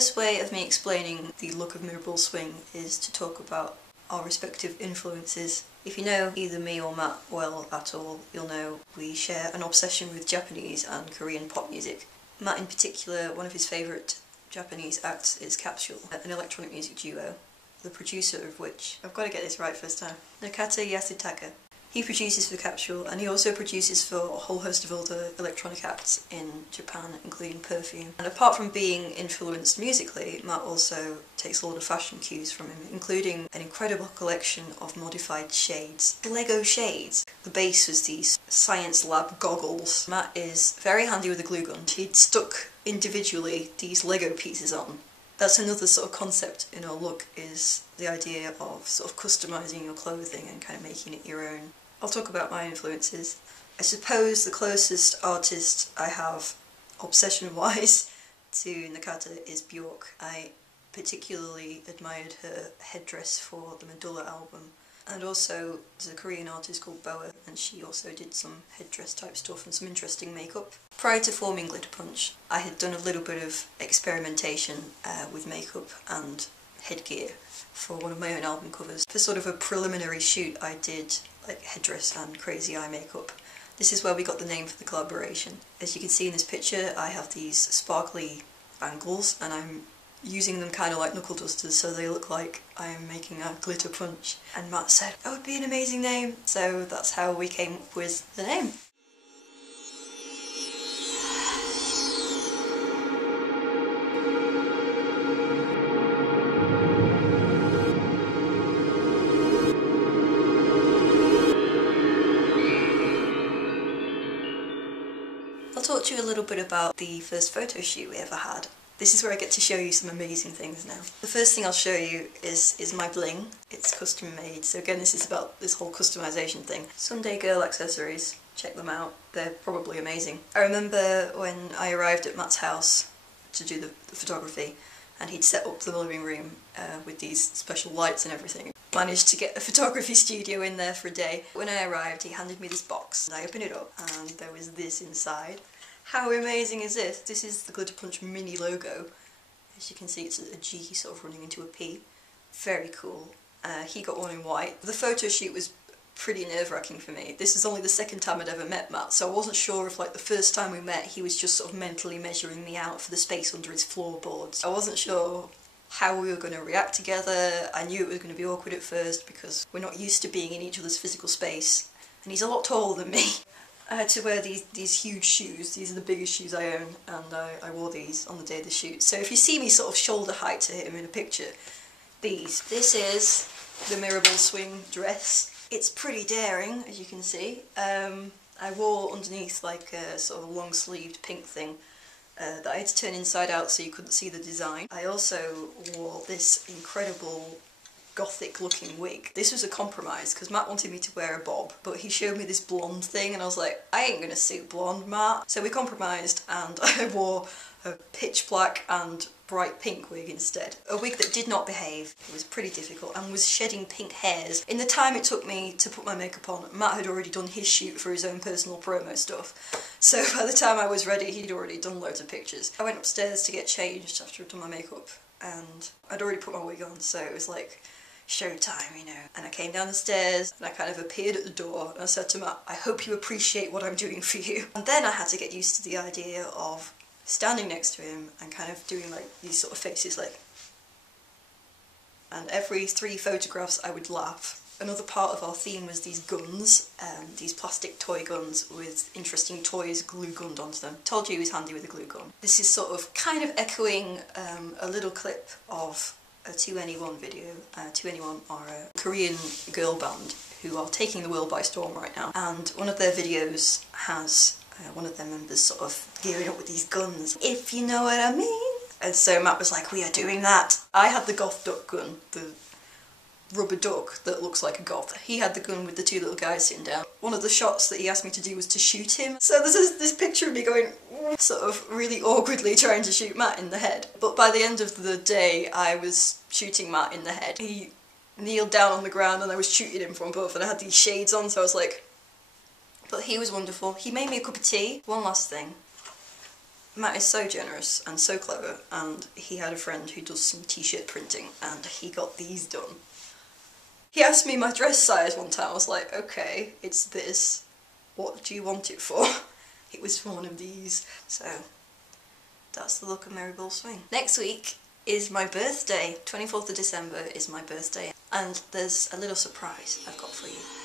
first way of me explaining the look of Mirrorball swing is to talk about our respective influences. If you know either me or Matt well at all, you'll know we share an obsession with Japanese and Korean pop music. Matt in particular, one of his favourite Japanese acts is Caryl, an electronic music duo, the producer of which, I've got to get this right first time, Nakata Yasutaka. He produces for Caryl, and he also produces for a whole host of other electronic acts in Japan, including Perfume. And apart from being influenced musically, Matt also takes a lot of fashion cues from him, including an incredible collection of modified shades. Lego shades. The base was these science lab goggles. Matt is very handy with a glue gun. He'd stuck individually these Lego pieces on. That's another sort of concept in our look, is the idea of sort of customising your clothing and kind of making it your own. I'll talk about my influences. I suppose the closest artist I have, obsession-wise, to Nakata is Bjork. I particularly admired her headdress for the Medulla album. And also, there's a Korean artist called Boa, and she also did some headdress type stuff and some interesting makeup. Prior to forming Glitter Punch, I had done a little bit of experimentation with makeup and headgear for one of my own album covers. For sort of a preliminary shoot, I did like headdress and crazy eye makeup. This is where we got the name for the collaboration. As you can see in this picture, I have these sparkly bangles and I'm using them kind of like knuckle dusters so they look like I'm making a glitter punch. And Matt said, that would be an amazing name, so that's how we came up with the name. I'll talk to you a little bit about the first photo shoot we ever had. This is where I get to show you some amazing things now. The first thing I'll show you is my bling. It's custom made, so again this is about this whole customization thing. Sunday Girl accessories, check them out, they're probably amazing. I remember when I arrived at Matt's house to do the photography and he'd set up the living room with these special lights and everything. Managed to get a photography studio in there for a day. When I arrived he handed me this box and I opened it up and there was this inside. How amazing is this? This is the Glitter Punch mini logo. As you can see, it's a G sort of running into a P. Very cool. He got one in white. The photo shoot was pretty nerve-wracking for me. This is only the second time I'd ever met Matt, so I wasn't sure if like the first time we met he was just sort of mentally measuring me out for the space under his floorboards. I wasn't sure how we were going to react together. I knew it was going to be awkward at first because we're not used to being in each other's physical space, and he's a lot taller than me. I had to wear these huge shoes. These are the biggest shoes I own, and I wore these on the day of the shoot. So if you see me sort of shoulder height to him in a picture, this is the Mirrorball swing dress. It's pretty daring, as you can see. I wore underneath like a sort of long-sleeved pink thing that I had to turn inside out so you couldn't see the design. I also wore this incredible gothic looking wig. This was a compromise because Matt wanted me to wear a bob, but he showed me this blonde thing and I was like, I ain't gonna suit blonde, Matt. So we compromised and I wore a pitch black and bright pink wig instead. A wig that did not behave. It was pretty difficult and was shedding pink hairs. In the time it took me to put my makeup on, Matt had already done his shoot for his own personal promo stuff. So by the time I was ready, he'd already done loads of pictures. I went upstairs to get changed after I'd done my makeup and I'd already put my wig on, so it was like showtime, you know. And I came down the stairs and I kind of appeared at the door and I said to Matt, I hope you appreciate what I'm doing for you. And then I had to get used to the idea of standing next to him and kind of doing like these sort of faces like, and every 3 photographs I would laugh. Another part of our theme was these guns, these plastic toy guns with interesting toys glue gunned onto them. Told you he was handy with a glue gun. This is sort of kind of echoing a little clip of a 2NE1 video. 2NE1 are a Korean girl band who are taking the world by storm right now, and one of their videos has one of their members sort of gearing up with these guns, if you know what I mean. And so Matt was like, we are doing that. I had the goth duck gun, the rubber duck that looks like a goth. He had the gun with the 2 little guys sitting down. One of the shots that he asked me to do was to shoot him. So there's this picture of me going, sort of really awkwardly trying to shoot Matt in the head. But by the end of the day, I was shooting Matt in the head. He kneeled down on the ground and I was shooting him from above and I had these shades on, so I was like... But he was wonderful. He made me a cup of tea. One last thing. Matt is so generous and so clever, and he had a friend who does some t-shirt printing, and he got these done. He asked me my dress size one time. I was like, okay, it's this. What do you want it for? It was for one of these. So that's the look of Mirrorball swing. Next week is my birthday. 24th of December is my birthday, and there's a little surprise I've got for you.